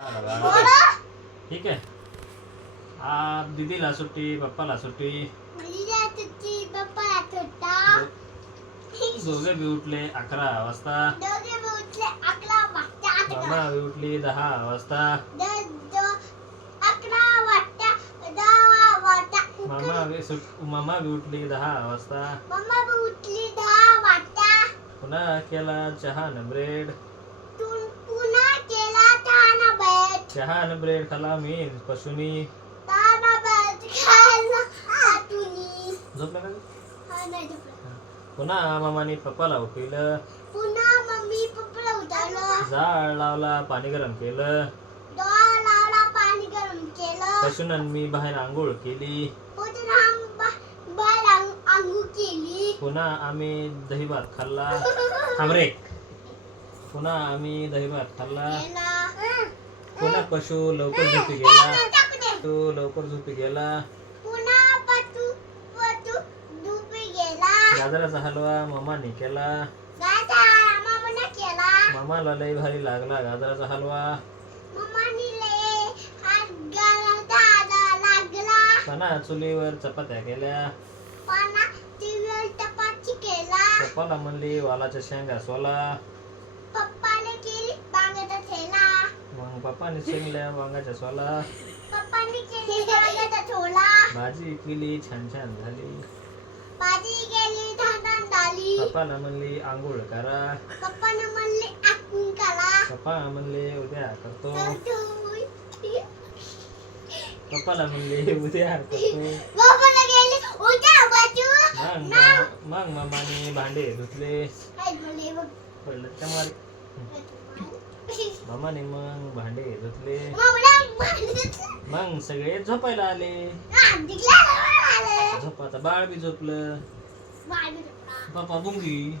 ठीक आहे. आज दीदीला सुट्टी, पप्पाला सुट्टी, दोघे बी उठले 11 वाजता. मामा बी उठली 10 वाजता. मामा बी उठली 10 वाजता. पुन्हा केला चहा न ब्रेड. चहा न ब्रेड खाला मी पशुनी. झोपला का? पुन्हा मामाने पप्पाला उठवलं. जाळ लावला, पाणी गरम केलं. पशुनं मी बाहेर आंघोळ केली. पुन्हा आम्ही दही भात खाल्ला. थांबरे. पुन्हा आम्ही दही भात खाल्ला. पुन्हा पशु लवकर झोपी गेला. गाजराचा हलवा मामाने केला. मामाला लय भारी लागला गाजराचा हलवा. पुन्हा चुलीवर चपात्या केल्या. पप्पाला म्हणली वालाच्या शेंगा सोला. मग पप्पाने शेंगल्या वांगाच्या सोला. भाजी केली, छान छान झाली. पप्पाला म्हणली आंघोळ करा. पप्पा म्हणले उद्या करतो. पप्पाला म्हणले उद्या करतो. मग मामाने भांडे धुतले. मामाने मग भांडे धुतले. मग सगळे झोपायला आले. झोपाचं बाळ बी झोपलं. पप्पा बुंगी.